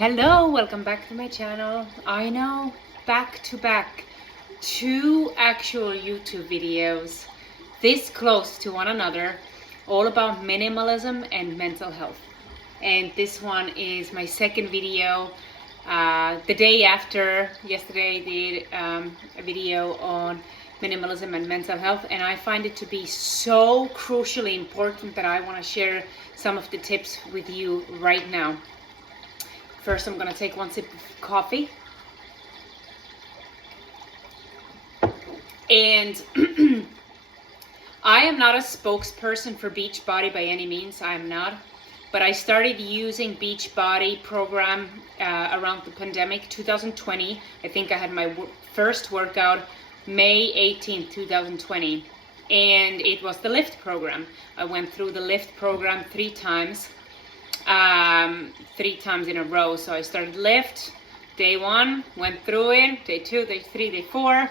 Hello, welcome back to my channel. I know, back to back, two actual YouTube videos this close to one another, all about minimalism and mental health. And this one is my second video. The day after yesterday I did a video on minimalism and mental health, and I find it to be so crucially important that I want to share some of the tips with you right now. First, I'm gonna take one sip of coffee. And I am not a spokesperson for Beachbody by any means, I am not. But I started using Beachbody program around the pandemic, 2020. I think I had my first workout May 18th, 2020. And it was the LIFT program. I went through the LIFT program 3 times. 3 times in a row. So I started LIFT, day 1, went through it, day 2, day 3, day 4.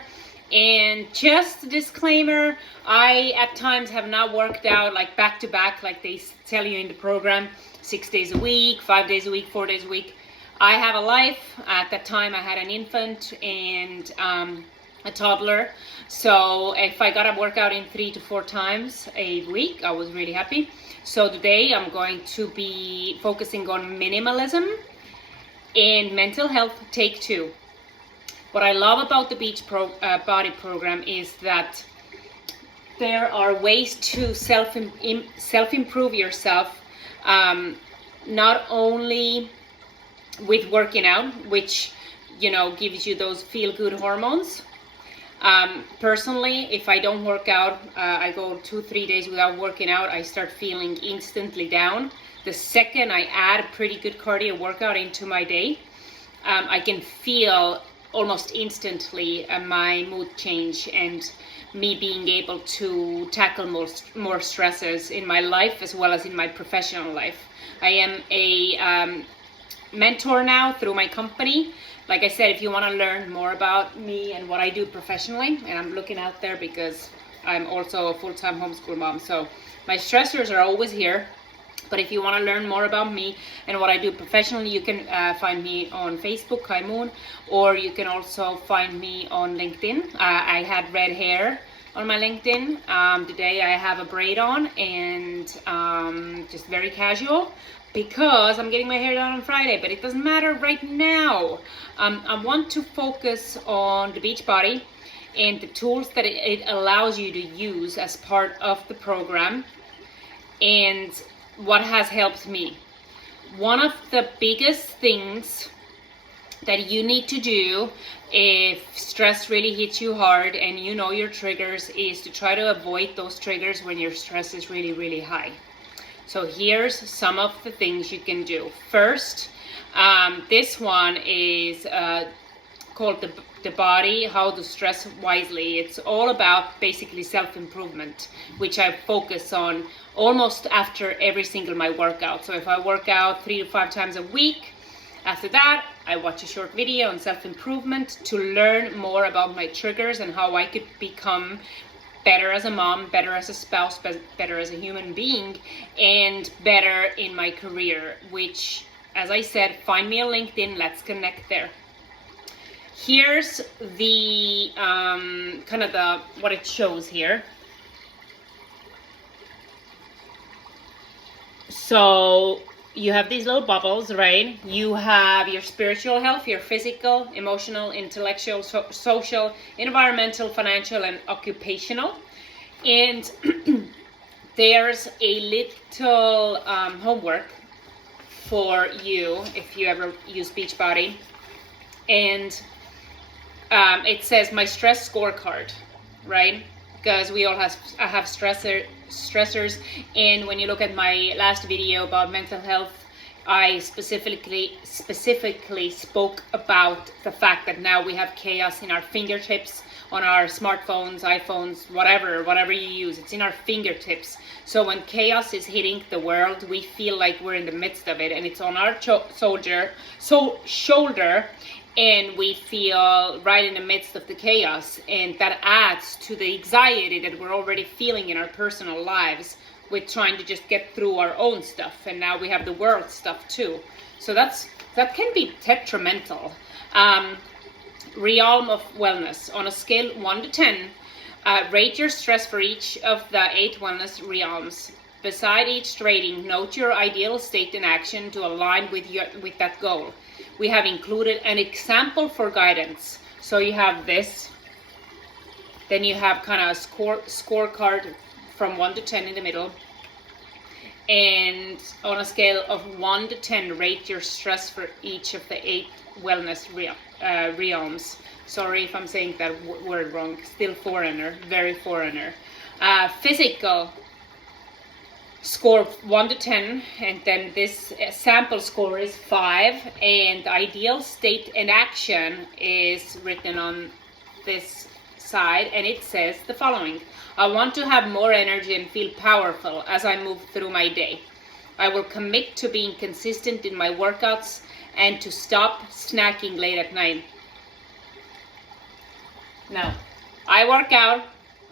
And just a disclaimer, I at times have not worked out like back to back, like they tell you in the program, 6 days a week, 5 days a week, 4 days a week. I have a life. At that time I had an infant and a toddler. So if I got a workout in 3 to 4 times a week, I was really happy. So today I'm going to be focusing on minimalism and mental health, take 2. What I love about the Beachbody program is that there are ways to self-improve yourself, not only with working out, which, you know, gives you those feel-good hormones. Personally, if I don't work out, I go 2-3 days without working out, I start feeling instantly down. The second I add a pretty good cardio workout into my day, I can feel almost instantly my mood change and me being able to tackle more stresses in my life as well as in my professional life. I am a mentor now through my company. Like I said, if you want to learn more about me and what I do professionally, and I'm looking out there because I'm also a full-time homeschool mom, so my stressors are always here. But if you want to learn more about me and what I do professionally, you can find me on Facebook, Kai Moon, or you can also find me on LinkedIn. I had red hair on my LinkedIn. Today I have a braid on and just very casual, because I'm getting my hair done on Friday, but it doesn't matter right now. I want to focus on the Beachbody and the tools that it allows you to use as part of the program and what has helped me. One of the biggest things that you need to do if stress really hits you hard and you know your triggers is to try to avoid those triggers when your stress is really, really high. So here's some of the things you can do. First, this one is called the Body, How to Stress Wisely. It's all about basically self-improvement, which I focus on almost after every single my workout. So if I work out 3 to 5 times a week, after that, I watch a short video on self-improvement to learn more about my triggers and how I could become better as a mom, better as a spouse, better as a human being, and better in my career, which, as I said, find me on LinkedIn, let's connect there. Here's the kind of what it shows here. So you have these little bubbles, right? You have your spiritual health, your physical, emotional, intellectual, social, environmental, financial, and occupational. And there's a little homework for you if you ever use Beachbody. And it says my stress scorecard, right? Because we all have stressors, and when you look at my last video about mental health, I specifically spoke about the fact that now we have chaos in our fingertips, on our smartphones, iPhones, whatever you use, it's in our fingertips. So when chaos is hitting the world, we feel like we're in the midst of it, and it's on our shoulder, and we feel right in the midst of the chaos, and that adds to the anxiety that we're already feeling in our personal lives with trying to just get through our own stuff, and now we have the world stuff too. So that can be detrimental. Realm of wellness. On a scale 1 to 10, rate your stress for each of the 8 wellness realms. Beside each rating, note your ideal state in action to align with that goal. We have included an example for guidance. So you have this, then you have kind of a scorecard from 1 to 10 in the middle. And on a scale of 1 to 10, rate your stress for each of the 8 wellness realms. Sorry if I'm saying that word wrong. Still foreigner, very foreigner. Physical score 1 to 10, and then this sample score is 5, and ideal state and action is written on this side, and it says the following: I want to have more energy and feel powerful as I move through my day. I will commit to being consistent in my workouts and to stop snacking late at night. Now, I work out.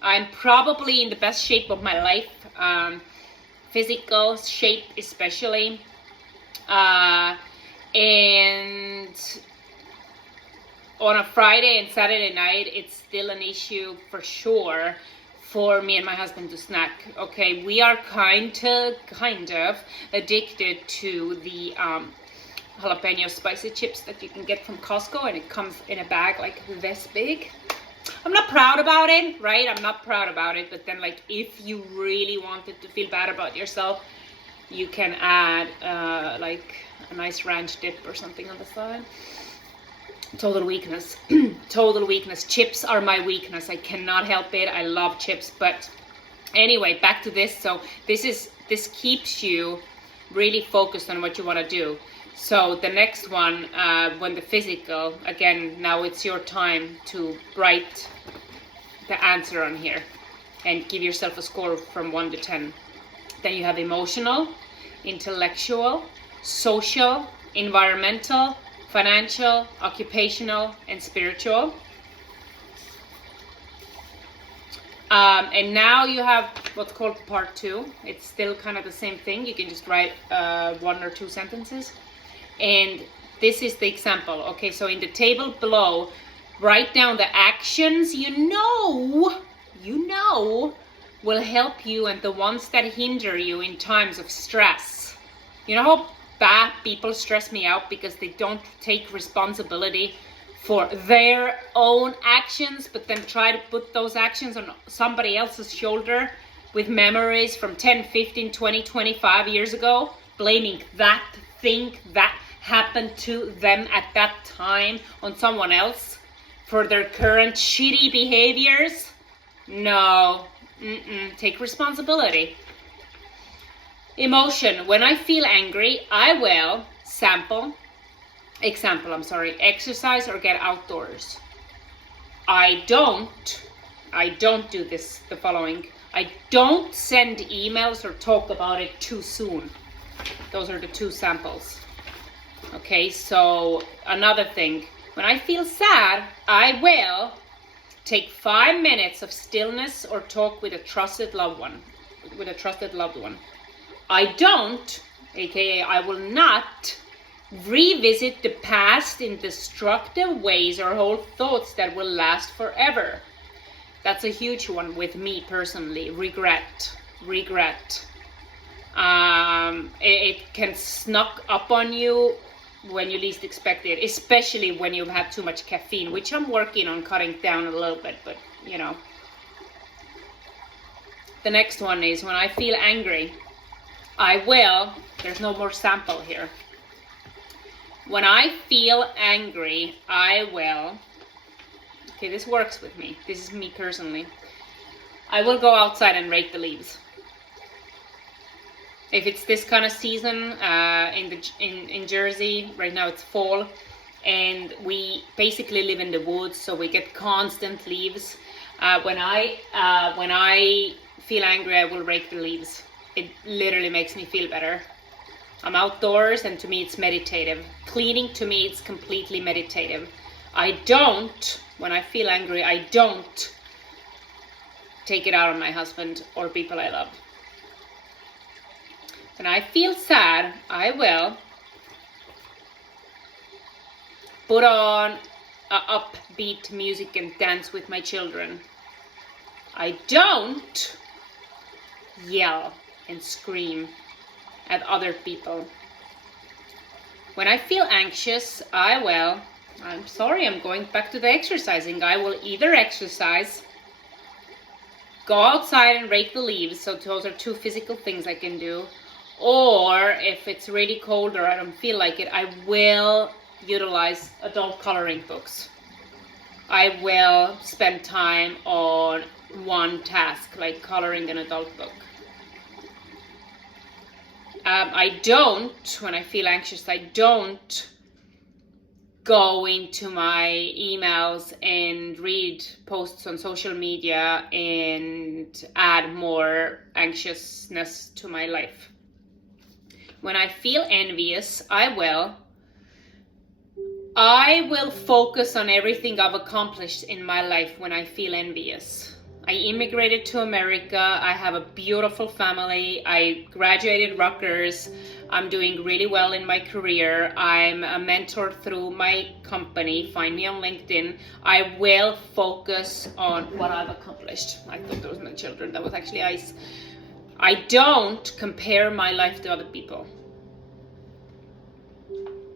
I'm probably in the best shape of my life, physical shape especially, and on a Friday and Saturday night, it's still an issue for sure for me and my husband to snack. Okay, we are kind of addicted to the jalapeno spicy chips that you can get from Costco, and it comes in a bag like this big. I'm not proud about it, right? I'm not proud about it, but then like if you really wanted to feel bad about yourself, you can add like a nice ranch dip or something on the side. Total weakness. Total weakness. Chips are my weakness. I cannot help it. I love chips. But anyway, back to this. So this keeps you really focused on what you want to do. So the next one, when the physical, again, now it's your time to write the answer on here and give yourself a score from 1 to 10. Then you have emotional, intellectual, social, environmental, financial, occupational, and spiritual. And now you have what's called part 2. It's still kind of the same thing. You can just write 1 or 2 sentences. And this is the example. Okay, so in the table below, write down the actions you know will help you and the ones that hinder you in times of stress. You know how bad people stress me out because they don't take responsibility for their own actions, but then try to put those actions on somebody else's shoulder with memories from 10, 15, 20, 25 years ago, blaming that thing that happened to them at that time on someone else for their current shitty behaviors. No, take responsibility. Emotion. When I feel angry, I will exercise or get outdoors. I don't do this, the following. I don't send emails or talk about it too soon. Those are the 2 samples. Okay, so another thing. When I feel sad, I will take 5 minutes of stillness or talk with a trusted loved one. I don't, aka I will not, revisit the past in destructive ways or hold thoughts that will last forever. That's a huge one with me personally. Regret. It can snuck up on you when you least expect it, especially when you've had too much caffeine, which I'm working on cutting down a little bit, but you know. The next one is when I feel angry, I will, there's no more sample here. When I feel angry, I will, okay, this works with me. This is me personally. I will go outside and rake the leaves. If it's this kind of season in Jersey, right now it's fall, and we basically live in the woods, so we get constant leaves. When I feel angry, I will rake the leaves. It literally makes me feel better. I'm outdoors, and to me it's meditative. Cleaning, to me, it's completely meditative. When I feel angry, I don't take it out on my husband or people I love. When I feel sad, I will put on upbeat music and dance with my children. I don't yell and scream at other people. When I feel anxious, I'm going back to the exercising. I will either exercise, go outside and rake the leaves, so those are two physical things I can do, or if it's really cold or I don't feel like it, I will utilize adult coloring books. I will spend time on one task, like coloring an adult book. When I feel anxious, I don't go into my emails and read posts on social media and add more anxiousness to my life. When I feel envious, I will focus on everything I've accomplished in my life when I feel envious. I immigrated to America. I have a beautiful family. I graduated Rutgers. I'm doing really well in my career. I'm a mentor through my company. Find me on LinkedIn. I will focus on what I've accomplished. I thought those were my children. That was actually ice. I don't compare my life to other people.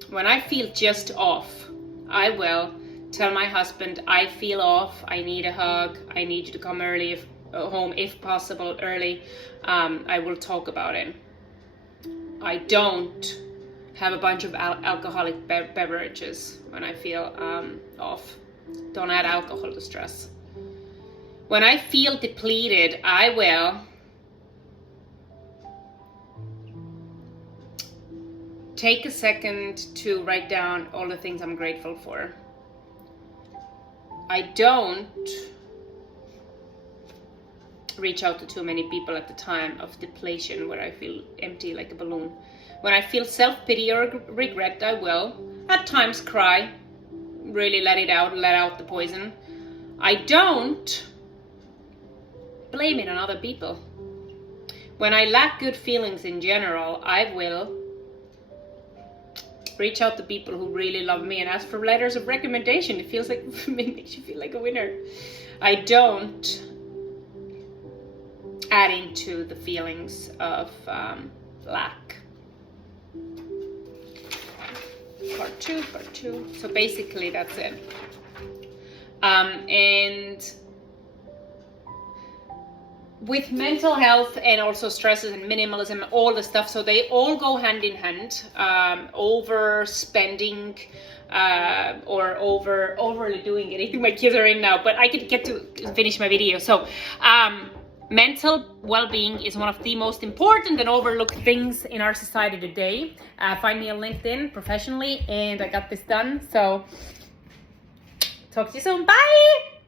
When I feel just off, I will tell my husband, I feel off, I need a hug, I need you to come home if possible early. I will talk about it. I don't have a bunch of alcoholic beverages when I feel off. Don't add alcohol to stress. When I feel depleted, I will take a second to write down all the things I'm grateful for. I don't reach out to too many people at the time of depletion where I feel empty like a balloon. When I feel self-pity or regret, I will at times cry, really let out the poison. I don't blame it on other people. When I lack good feelings in general, I will reach out to people who really love me and ask for letters of recommendation. It feels like, it makes you feel like a winner. I don't add into the feelings of lack. Part two. So basically that's it. And with mental health and also stresses and minimalism, all the stuff, so they all go hand in hand. Overspending or overly doing it. I think my kids are in now, but I could get to finish my video. So mental well-being is one of the most important and overlooked things in our society today. Find me on LinkedIn professionally, and I got this done. So talk to you soon. Bye.